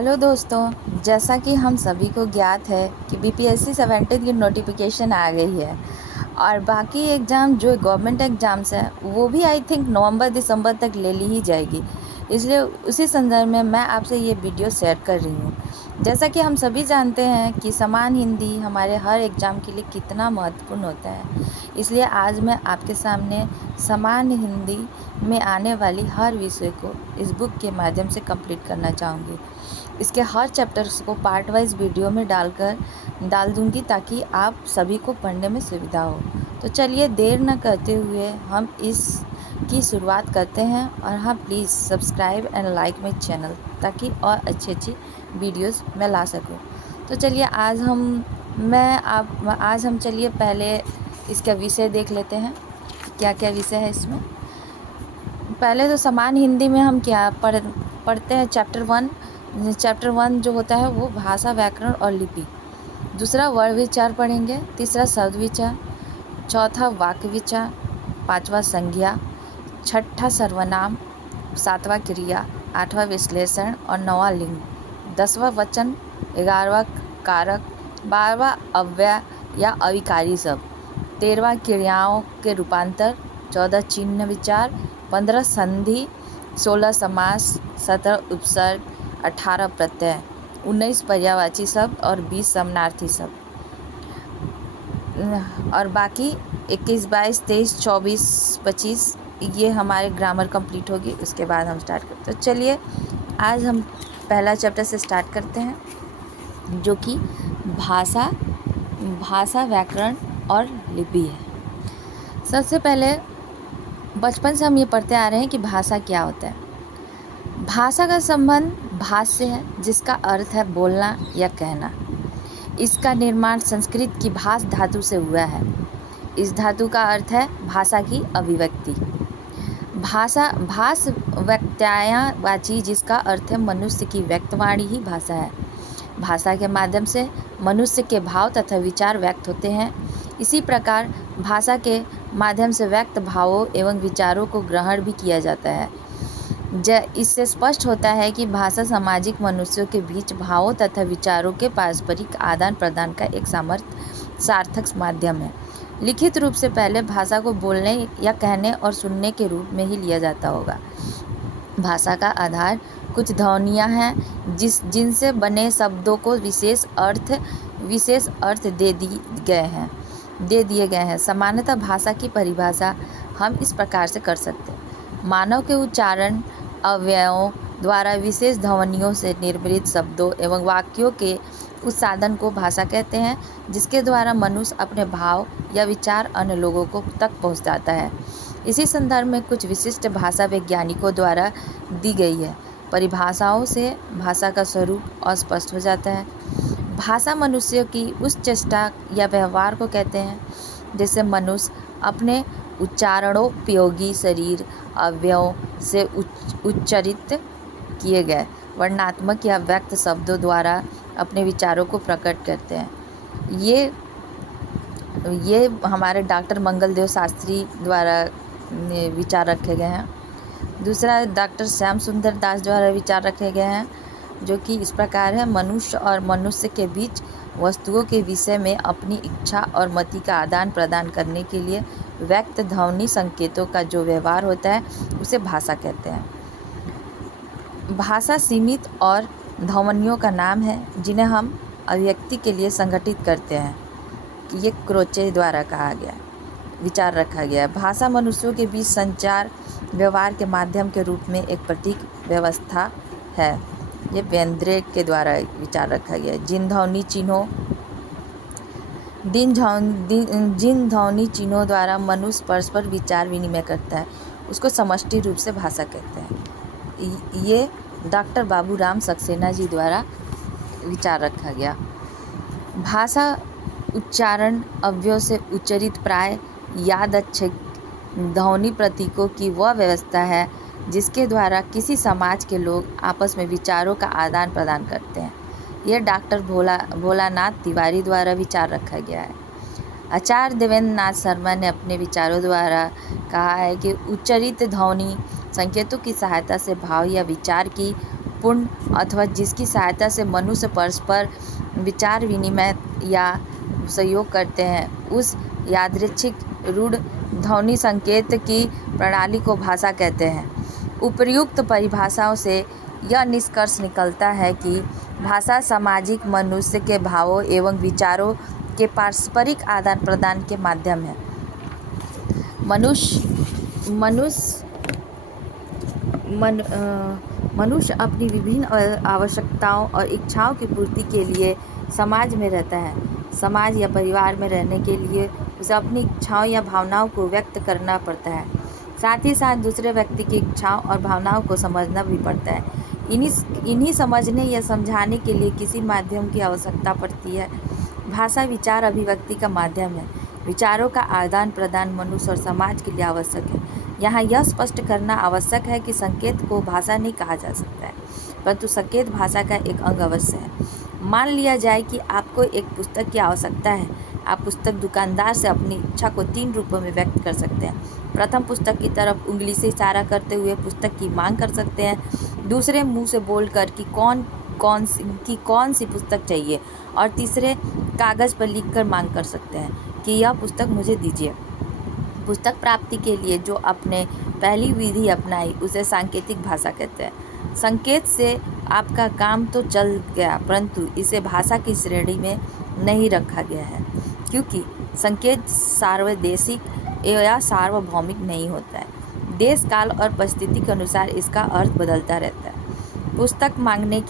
Hello दोस्तों, जैसा कि हम सभी को ज्ञात है कि बीपीएससी 17 की नोटिफिकेशन आ गई है और बाकी एग्ज़ाम जो गवर्नमेंट एग्ज़ाम्स है वो भी आई थिंक नवंबर दिसंबर तक ले ली ही जाएगी। इसलिए उसी संदर्भ में मैं आपसे ये वीडियो शेयर कर रही हूँ। जैसा कि हम सभी जानते हैं कि समान हिंदी हमारे हर एग्ज़ाम के लिए कितना महत्वपूर्ण होता है, इसलिए आज मैं आपके सामने समान हिंदी में आने वाली हर विषय को इस बुक के माध्यम से कंप्लीट करना चाहूँगी। इसके हर चैप्टर्स को पार्ट वाइज वीडियो में डाल दूँगी ताकि आप सभी को पढ़ने में सुविधा हो। तो चलिए देर न करते हुए हम इसकी शुरुआत करते हैं और हाँ, please subscribe and like my channel ताकि और अच्छी वीडियोस मैं ला सकूं। तो चलिए आज हम चलिए पहले इसका विषय देख लेते हैं, क्या क्या विषय है इसमें। पहले तो समान हिंदी में हम क्या पढ़ते हैं। चैप्टर वन जो होता है वो भाषा, व्याकरण और लिपि। दूसरा वर्ण विचार पढ़ेंगे। तीसरा शब्द विचार। चौथा वाक्य विचार। पांचवा संज्ञा। छठा सर्वनाम। सातवां क्रिया। आठवां विश्लेषण और नौवां लिंग। 10वां वचन। 11वां कारक। 12वां अव्यय या अविकारी शब्द। 13वां क्रियाओं के रूपांतर। 14 चिन्ह विचार। 15 संधि। 16 समास। 17 उपसर्ग। 18 प्रत्यय। 19 पर्यायवाची शब्द और 20 समानार्थी शब्द। और बाकी 21, 22, 23, 24, 25 ये हमारे ग्रामर कंप्लीट होगी। उसके बाद हम स्टार्ट करते हैं। तो चलिए आज हम पहला चैप्टर से स्टार्ट करते हैं जो कि भाषा, व्याकरण और लिपि है। सबसे पहले बचपन से हम ये पढ़ते आ रहे हैं कि भाषा क्या होता है। भाषा का संबंध भाष से है, जिसका अर्थ है बोलना या कहना। इसका निर्माण संस्कृत की भाष धातु से हुआ है। इस धातु का अर्थ है भाषा की अभिव्यक्ति। भाष व्यक्तवाची, जिसका अर्थ है मनुष्य की व्यक्तवाणी ही भाषा है। भाषा के माध्यम से मनुष्य के भाव तथा विचार व्यक्त होते हैं। इसी प्रकार भाषा के माध्यम से व्यक्त भावों एवं विचारों को ग्रहण भी किया जाता है। इससे स्पष्ट होता है कि भाषा सामाजिक मनुष्यों के बीच भावों तथा विचारों के पारस्परिक आदान प्रदान का एक सार्थक माध्यम है। लिखित रूप से पहले भाषा को बोलने या कहने और सुनने के रूप में ही लिया जाता होगा। भाषा का आधार कुछ ध्वनियाँ हैं जिनसे बने शब्दों को विशेष अर्थ दे दिए गए हैं। सामान्यतः भाषा की परिभाषा हम इस प्रकार से कर सकते हैं। मानव के उच्चारण अवयवों द्वारा विशेष ध्वनियों से निर्मित शब्दों एवं वाक्यों के उस साधन को भाषा कहते हैं, जिसके द्वारा मनुष्य अपने भाव या विचार अन्य लोगों को तक पहुंचाता है। इसी संदर्भ में कुछ विशिष्ट भाषा वैज्ञानिकों द्वारा दी गई है। परिभाषाओं से भाषा का स्वरूप अस्पष्ट हो जाता है। भाषा मनुष्य की उस चेष्टा या व्यवहार को कहते हैं जिससे मनुष्य अपने उच्चारणोपयोगी शरीर अवयवों से उच्चारित किए गए वर्णात्मक या व्यक्त शब्दों द्वारा अपने विचारों को प्रकट करते हैं। ये हमारे डॉक्टर मंगलदेव शास्त्री द्वारा विचार रखे गए हैं। दूसरा डॉक्टर श्याम सुंदर दास द्वारा विचार रखे गए हैं, जो कि इस प्रकार है। मनुष्य और मनुष्य के बीच वस्तुओं के विषय में अपनी इच्छा और मति का आदान प्रदान करने के लिए व्यक्त ध्वनि संकेतों का जो व्यवहार होता है उसे भाषा कहते हैं। भाषा सीमित और ध्वनियों का नाम है जिन्हें हम अभिव्यक्ति के लिए संगठित करते हैं। ये क्रोचे द्वारा कहा गया विचार रखा गया है। भाषा मनुष्यों के बीच संचार व्यवहार के माध्यम के रूप में एक प्रतीक व्यवस्था है। ये वेंद्रे के द्वारा विचार रखा गया है। जिन ध्वनि चिन्हों द्वारा मनुष्य परस्पर विचार विनिमय करता है उसको समष्टि रूप से भाषा कहते हैं। ये डॉक्टर बाबूराम सक्सेना जी द्वारा विचार रखा गया। भाषा उच्चारण अवयव से उच्चरित प्राय यादच्छिक ध्वनि प्रतीकों की वह व्यवस्था है जिसके द्वारा किसी समाज के लोग आपस में विचारों का आदान प्रदान करते हैं। यह डॉक्टर भोलानाथ तिवारी द्वारा विचार रखा गया है। आचार्य देवेंद्र नाथ शर्मा ने अपने विचारों द्वारा कहा है कि उच्चरित ध्वनि संकेतों की सहायता से भाव या विचार की पूर्ण अथवा जिसकी सहायता से मनुष्य परस्पर विचार विनिमय या सहयोग करते हैं, उस यादृच्छिक रूढ़ ध्वनि संकेत की प्रणाली को भाषा कहते हैं। उपर्युक्त परिभाषाओं से यह निष्कर्ष निकलता है कि भाषा सामाजिक मनुष्य के भावों एवं विचारों के पारस्परिक आदान प्रदान के माध्यम है। मनुष्य अपनी विभिन्न आवश्यकताओं और इच्छाओं की पूर्ति के लिए समाज में रहता है। समाज या परिवार में रहने के लिए उसे अपनी इच्छाओं या भावनाओं को व्यक्त करना पड़ता है। साथ ही साथ दूसरे व्यक्ति की इच्छाओं और भावनाओं को समझना भी पड़ता है। इन्हीं समझने या समझाने के लिए किसी माध्यम की आवश्यकता पड़ती है। भाषा विचार अभिव्यक्ति का माध्यम है। विचारों का आदान प्रदान मनुष्य और समाज के लिए आवश्यक है। यहाँ यह स्पष्ट करना आवश्यक है कि संकेत को भाषा नहीं कहा जा सकता है, परंतु संकेत भाषा का एक अंग अवश्य है। मान लिया जाए कि आपको एक पुस्तक की आवश्यकता है। आप पुस्तक दुकानदार से अपनी इच्छा को 3 रूपों में व्यक्त कर सकते हैं। प्रथम, पुस्तक की तरफ उंगली से इशारा करते हुए पुस्तक की मांग कर सकते हैं। दूसरे, मुंह से बोलकर कि कौन सी पुस्तक चाहिए। और तीसरे, कागज़ पर लिखकर मांग कर सकते हैं कि यह पुस्तक मुझे दीजिए। पुस्तक प्राप्ति के लिए जो आपने पहली विधि अपनाई उसे सांकेतिक भाषा कहते हैं। संकेत से आपका काम तो चल गया, परंतु इसे भाषा की श्रेणी में नहीं रखा गया है, क्योंकि संकेत सार्वदेशिक या सार्वभौमिक नहीं होता है। देश, काल और परिस्थिति के अनुसार इसका अर्थ बदलता रहता है। पुस्तक मांगने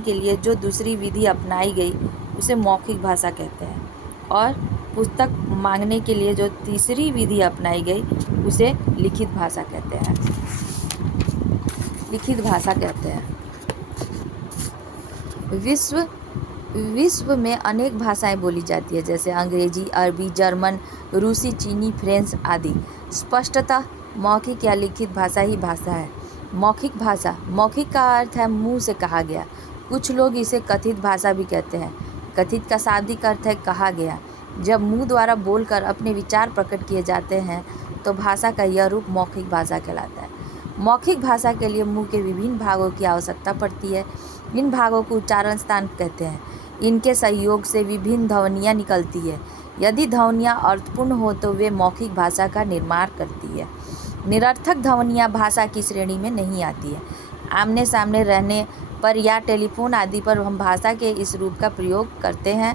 के लिए जो दूसरी विधि अपनाई गई उसे मौखिक भाषा कहते हैं, और पुस्तक मांगने के लिए जो तीसरी विधि अपनाई गई उसे लिखित भाषा कहते हैं। विश्व में अनेक भाषाएं बोली जाती है, जैसे अंग्रेजी, अरबी, जर्मन, रूसी, चीनी, फ्रेंच आदि। स्पष्टतः मौखिक या लिखित भाषा ही भाषा है। मौखिक भाषा, मौखिक का अर्थ है मुंह से कहा गया। कुछ लोग इसे कथित भाषा भी कहते हैं। कथित का शाब्दिक अर्थ है कहा गया। जब मुंह द्वारा बोलकर अपने विचार प्रकट किए जाते हैं तो भाषा का यह रूप मौखिक भाषा कहलाता है। मौखिक भाषा के लिए मुंह के विभिन्न भागों की आवश्यकता पड़ती है। इन भागों को उच्चारण स्थान कहते हैं। इनके सहयोग से विभिन्न ध्वनियाँ निकलती है। यदि ध्वनियाँ अर्थपूर्ण हो तो वे मौखिक भाषा का निर्माण करती है। निरर्थक ध्वनियाँ भाषा की श्रेणी में नहीं आती है। आमने सामने रहने पर या टेलीफोन आदि पर हम भाषा के इस रूप का प्रयोग करते हैं।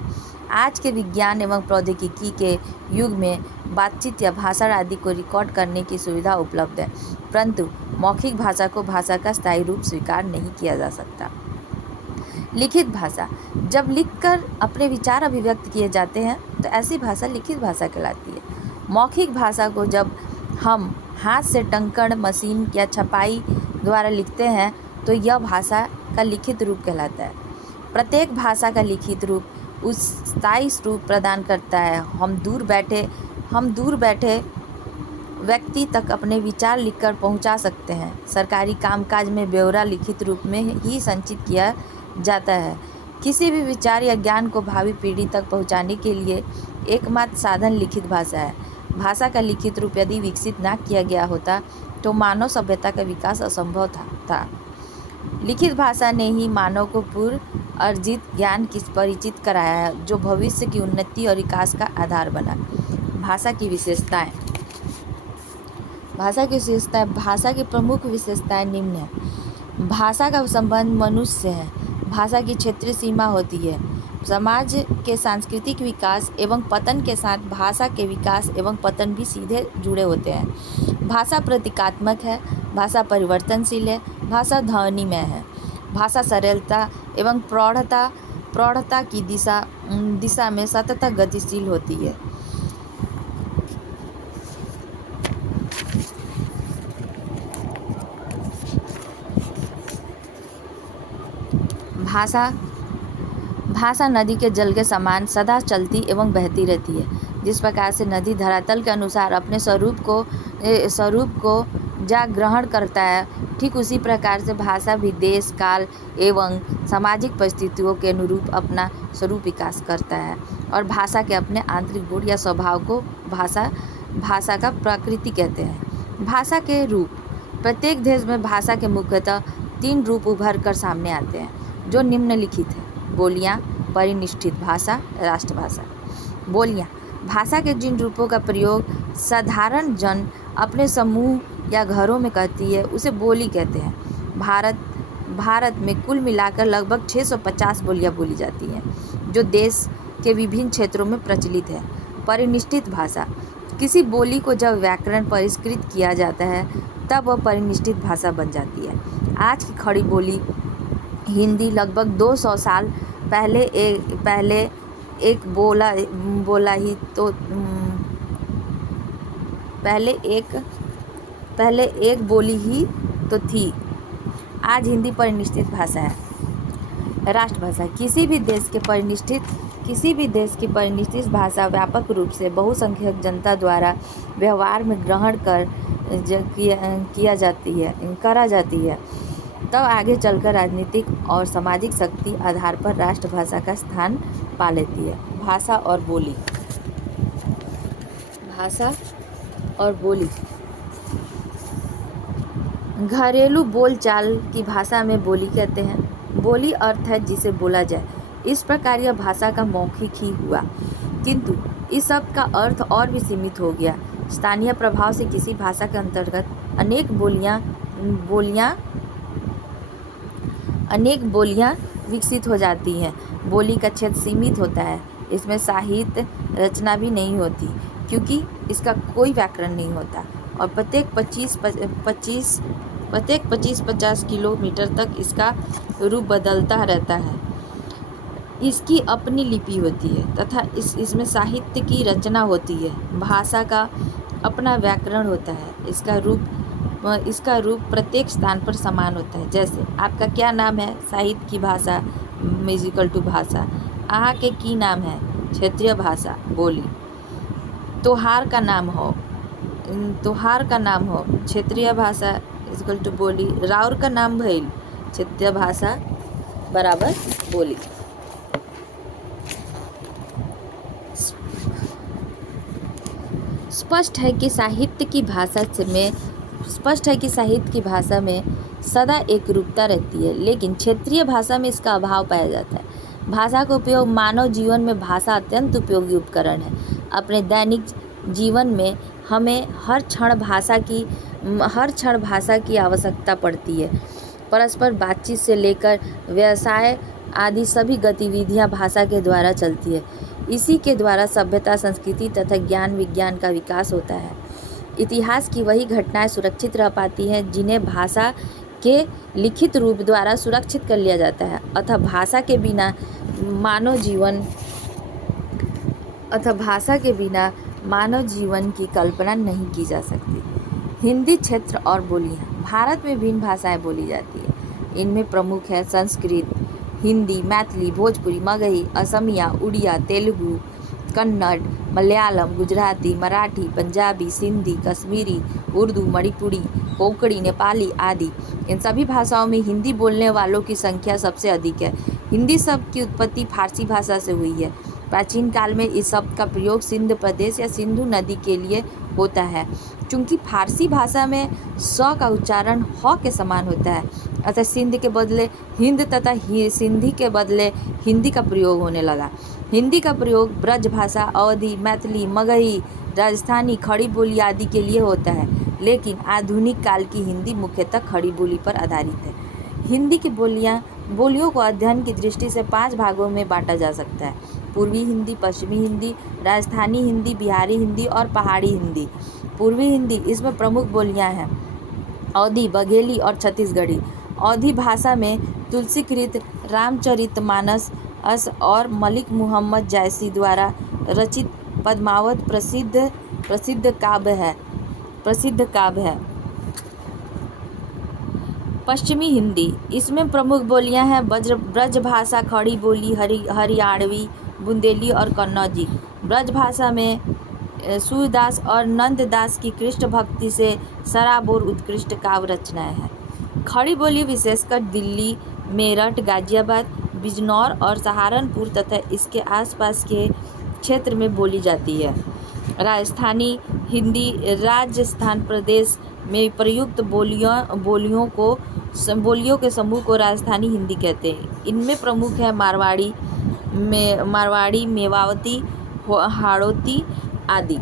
आज के विज्ञान एवं प्रौद्योगिकी के युग में बातचीत या भाषण आदि को रिकॉर्ड करने की सुविधा उपलब्ध है, परंतु मौखिक भाषा को भाषा का स्थायी रूप स्वीकार नहीं किया जा सकता। लिखित भाषा, जब लिखकर अपने विचार अभिव्यक्त किए जाते हैं तो ऐसी भाषा लिखित भाषा कहलाती है। मौखिक भाषा को जब हम हाथ से टंकण, मशीन या छपाई द्वारा लिखते हैं तो यह भाषा का लिखित रूप कहलाता है। प्रत्येक भाषा का लिखित रूप उस स्थायी रूप प्रदान करता है। हम दूर बैठे व्यक्ति तक अपने विचार लिखकर पहुंचा सकते हैं। सरकारी कामकाज में ब्यौरा लिखित रूप में ही संचित किया जाता है। किसी भी विचार या ज्ञान को भावी पीढ़ी तक पहुंचाने के लिए एकमात्र साधन लिखित भाषा है। भाषा का लिखित रूप यदि विकसित न किया गया होता तो मानव सभ्यता का विकास असंभव था। लिखित भाषा ने ही मानव को पूर्व अर्जित ज्ञान की परिचित कराया है, जो भविष्य की उन्नति और विकास का आधार बना। भाषा की विशेषताएं। भाषा की प्रमुख विशेषताएं निम्न है। भाषा का संबंध मनुष्य से है। भाषा की क्षेत्रीय सीमा होती है। समाज के सांस्कृतिक विकास एवं पतन के साथ भाषा के विकास एवं पतन भी सीधे जुड़े होते हैं। भाषा प्रतीकात्मक है। भाषा परिवर्तनशील है। भाषा ध्वनिमय है। भाषा सरलता एवं प्रौढ़ता की दिशा में सतत गतिशील होती है। भाषा नदी के जल के समान सदा चलती एवं बहती रहती है। जिस प्रकार से नदी धरातल के अनुसार अपने स्वरूप को जा ग्रहण करता है, ठीक उसी प्रकार से भाषा भी देश, काल एवं सामाजिक परिस्थितियों के अनुरूप अपना स्वरूप विकास करता है और भाषा के अपने आंतरिक गुण या स्वभाव को भाषा का प्रकृति कहते हैं। भाषा के रूप। प्रत्येक देश में भाषा के मुख्यतः 3 रूप उभर कर सामने आते हैं जो निम्नलिखित है। बोलियाँ, परिनिष्ठित भाषा, राष्ट्रभाषा। बोलियाँ भाषा के जिन रूपों का प्रयोग साधारण जन अपने समूह या घरों में करती है उसे बोली कहते हैं। भारत में कुल मिलाकर लगभग 650 बोलियाँ बोली जाती हैं जो देश के विभिन्न क्षेत्रों में प्रचलित है। परिनिष्ठित भाषा किसी बोली को जब व्याकरण परिष्कृत किया जाता है तब वह परिनिष्ठित भाषा बन जाती है। आज की खड़ी बोली हिंदी लगभग 200 साल पहले एक बोली ही तो थी। आज हिंदी परिनिष्ठित भाषा है। राष्ट्रभाषा किसी भी देश की परिनिष्ठित भाषा व्यापक रूप से बहुसंख्यक जनता द्वारा व्यवहार में ग्रहण करा जाती है। तब आगे चलकर राजनीतिक और सामाजिक शक्ति आधार पर राष्ट्रभाषा का स्थान पा लेती है। भाषा और बोली। घरेलू बोलचाल की भाषा में बोली कहते हैं। बोली अर्थ है जिसे बोला जाए। इस प्रकार यह भाषा का मौखिक ही हुआ, किंतु इस शब्द का अर्थ और भी सीमित हो गया। स्थानीय प्रभाव से किसी भाषा के अंतर्गत अनेक बोलियां विकसित हो जाती हैं। बोली का क्षेत्र सीमित होता है। इसमें साहित्य रचना भी नहीं होती क्योंकि इसका कोई व्याकरण नहीं होता और प्रत्येक 25-50 किलोमीटर तक इसका रूप बदलता रहता है। इसकी अपनी लिपि होती है तथा इसमें साहित्य की रचना होती है। भाषा का अपना व्याकरण होता है। इसका रूप प्रत्येक स्थान पर समान होता है। जैसे आपका क्या नाम है, साहित्य की भाषा म्यूजिकल टू भाषा। अहाँ के की नाम है, क्षेत्रीय भाषा बोली। तोहार का नाम हो, क्षेत्रीय भाषा म्यूजिकल टू बोली। राउर का नाम भइल, क्षेत्रीय भाषा बराबर बोली। स्पष्ट है कि साहित्य की भाषा में सदा एक रूपता रहती है, लेकिन क्षेत्रीय भाषा में इसका अभाव पाया जाता है। भाषा का उपयोग मानव जीवन में भाषा अत्यंत उपयोगी उपकरण है। अपने दैनिक जीवन में हमें हर क्षण भाषा की आवश्यकता पड़ती है। परस्पर बातचीत से लेकर व्यवसाय आदि सभी गतिविधियां भाषा के द्वारा चलती है। इसी के द्वारा सभ्यता, संस्कृति तथा ज्ञान विज्ञान का विकास होता है। इतिहास की वही घटनाएं सुरक्षित रह पाती हैं जिन्हें भाषा के लिखित रूप द्वारा सुरक्षित कर लिया जाता है। अतः भाषा के बिना मानव जीवन की कल्पना नहीं की जा सकती। हिंदी क्षेत्र और बोलियाँ। भारत में विभिन्न भाषाएं बोली जाती है। इनमें प्रमुख है संस्कृत, हिंदी, मैथिली, भोजपुरी, मगही, असमिया, उड़िया, तेलुगु, कन्नड़, मलयालम, गुजराती, मराठी, पंजाबी, सिंधी, कश्मीरी, उर्दू, मणिपुरी, कोंकणी, नेपाली आदि। इन सभी भाषाओं में हिंदी बोलने वालों की संख्या सबसे अधिक है। हिंदी शब्द की उत्पत्ति फारसी भाषा से हुई है। प्राचीन काल में इस शब्द का प्रयोग सिंध प्रदेश या सिंधु नदी के लिए होता है। चूँकि फारसी भाषा में स का उच्चारण ह के समान होता है, अतः सिंध के बदले हिंद तथा सिंधी के बदले हिंदी का प्रयोग होने लगा। हिंदी का प्रयोग ब्रज भाषा, अवधी, मैथिली, मगही, राजस्थानी, खड़ी बोली आदि के लिए होता है, लेकिन आधुनिक काल की हिंदी मुख्यतः खड़ी बोली पर आधारित है। हिंदी की बोलियों को अध्ययन की दृष्टि से 5 भागों में बांटा जा सकता है: पूर्वी हिंदी, पश्चिमी हिंदी, राजस्थानी हिंदी, बिहारी हिंदी और पहाड़ी हिंदी। पूर्वी हिंदी, इसमें प्रमुख बोलियां हैं अवधी, बघेली और छत्तीसगढ़ी। अवधी भाषा में तुलसीकृत रामचरितमानस और मलिक मुहम्मद जैसी द्वारा रचित पद्मावत प्रसिद्ध काव्य है। पश्चिमी हिंदी, इसमें प्रमुख बोलियां हैं ब्रज भाषा, खड़ी बोली, हरियाणवी, बुंदेली और कन्नौजी। ब्रज भाषा में सूरदास और नंददास की कृष्ण भक्ति से सराबोर उत्कृष्ट काव्य रचनाएं हैं। खड़ी बोली विशेषकर दिल्ली, मेरठ, गाजियाबाद, बिजनौर और सहारनपुर तथा इसके आसपास के क्षेत्र में बोली जाती है। राजस्थानी हिंदी राजस्थान प्रदेश में प्रयुक्त बोलियों को बोलियों के समूह को राजस्थानी हिंदी कहते हैं। इनमें प्रमुख है मारवाड़ी, मेवाती, हाड़ौती आदि।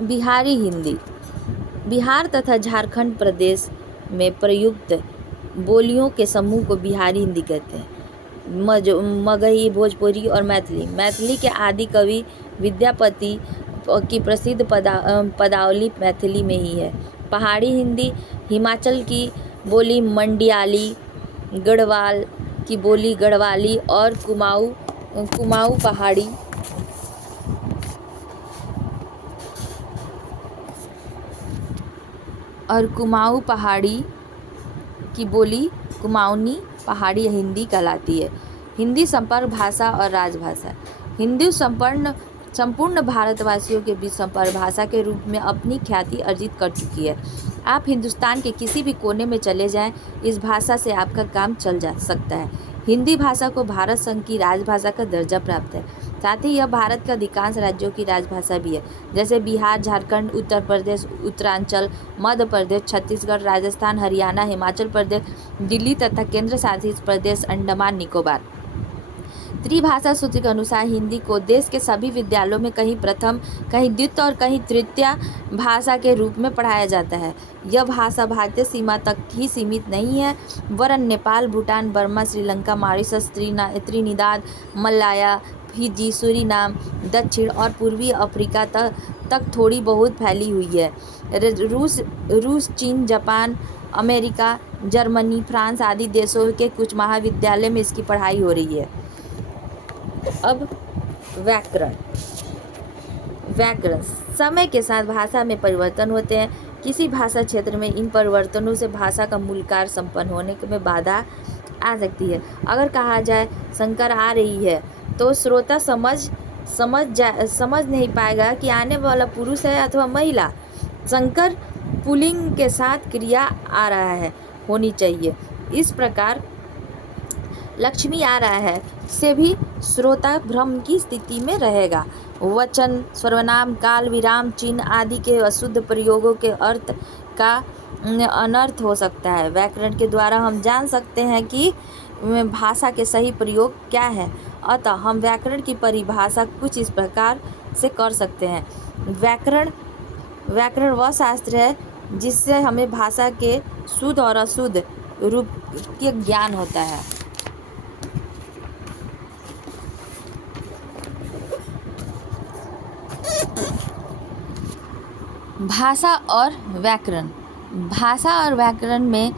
बिहारी हिंदी। बिहार तथा झारखंड प्रदेश में प्रयुक्त बोलियों के समूह को बिहारी हिंदी कहते हैं। मगही, भोजपुरी और मैथिली। मैथिली के आदि कवि विद्यापति की प्रसिद्ध पदावली मैथिली में ही है। पहाड़ी हिंदी। हिमाचल की बोली मंडियाली, गढ़वाल की बोली गढ़वाली और कुमाऊं पहाड़ी की बोली कुमाऊनी पहाड़ी हिंदी कहलाती है। हिंदी संपर्क भाषा और राजभाषा। हिंदी संपूर्ण भारतवासियों के बीच संपर्क भाषा के रूप में अपनी ख्याति अर्जित कर चुकी है। आप हिंदुस्तान के किसी भी कोने में चले जाएं, इस भाषा से आपका काम चल जा सकता है। हिंदी भाषा को भारत संघ की राजभाषा का दर्जा प्राप्त है। साथ ही यह भारत के अधिकांश राज्यों की राजभाषा भी है, जैसे बिहार, झारखंड, उत्तर प्रदेश, उत्तरांचल, मध्य प्रदेश, छत्तीसगढ़, राजस्थान, हरियाणा, हिमाचल प्रदेश, दिल्ली तथा केंद्र शासित प्रदेश अंडमान निकोबार। त्रिभाषा सूत्र के अनुसार हिंदी को देश के सभी विद्यालयों में कहीं प्रथम, कहीं द्वितीय और कहीं तृतीय भाषा के रूप में पढ़ाया जाता है। यह भाषा भारतीय सीमा तक ही सीमित नहीं है, वरन Nepal, Bhutan, Burma, Sri Lanka, Mauritius, Trinidad, Malaya, Fiji, Suriname, दक्षिण और पूर्वी अफ्रीका तक थोड़ी बहुत फैली हुई है। रूस, चीन, जापान, अमेरिका, जर्मनी, फ्रांस आदि देशों के कुछ महाविद्यालय में इसकी पढ़ाई हो रही है। अब व्याकरण। समय के साथ भाषा में परिवर्तन होते हैं। किसी भाषा क्षेत्र में इन परिवर्तनों से भाषा का मूल कार्य संपन्न होने में बाधा आ सकती है। अगर कहा जाए संकर आ रही है, तो श्रोता समझ नहीं पाएगा कि आने वाला पुरुष है अथवा महिला। संकर पुल्लिंग के साथ क्रिया आ रहा है होनी चाहिए। इस प्रकार लक्ष्मी आ रहा है से भी श्रोता भ्रम की स्थिति में रहेगा। वचन, सर्वनाम, काल, विराम चिन्ह आदि के अशुद्ध प्रयोगों के अर्थ का अनर्थ हो सकता है। व्याकरण के द्वारा हम जान सकते हैं कि भाषा के सही प्रयोग क्या है। अतः हम व्याकरण की परिभाषा कुछ इस प्रकार से कर सकते हैं। व्याकरण वह शास्त्र है जिससे हमें भाषा के शुद्ध और अशुद्ध रूप के ज्ञान होता है। भाषा और व्याकरण में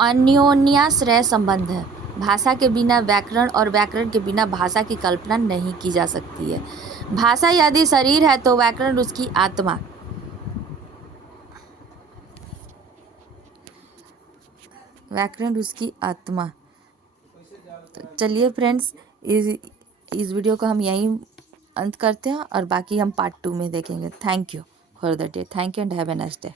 अन्योन्याश्रय संबंध है। भाषा के बिना व्याकरण और व्याकरण के बिना भाषा की कल्पना नहीं की जा सकती है। भाषा यदि शरीर है तो व्याकरण उसकी आत्मा। तो चलिए फ्रेंड्स, इस वीडियो को हम यहीं अंत करते हैं और बाकी हम पार्ट 2 में देखेंगे। Thank you for the day. Thank you and have a nice day.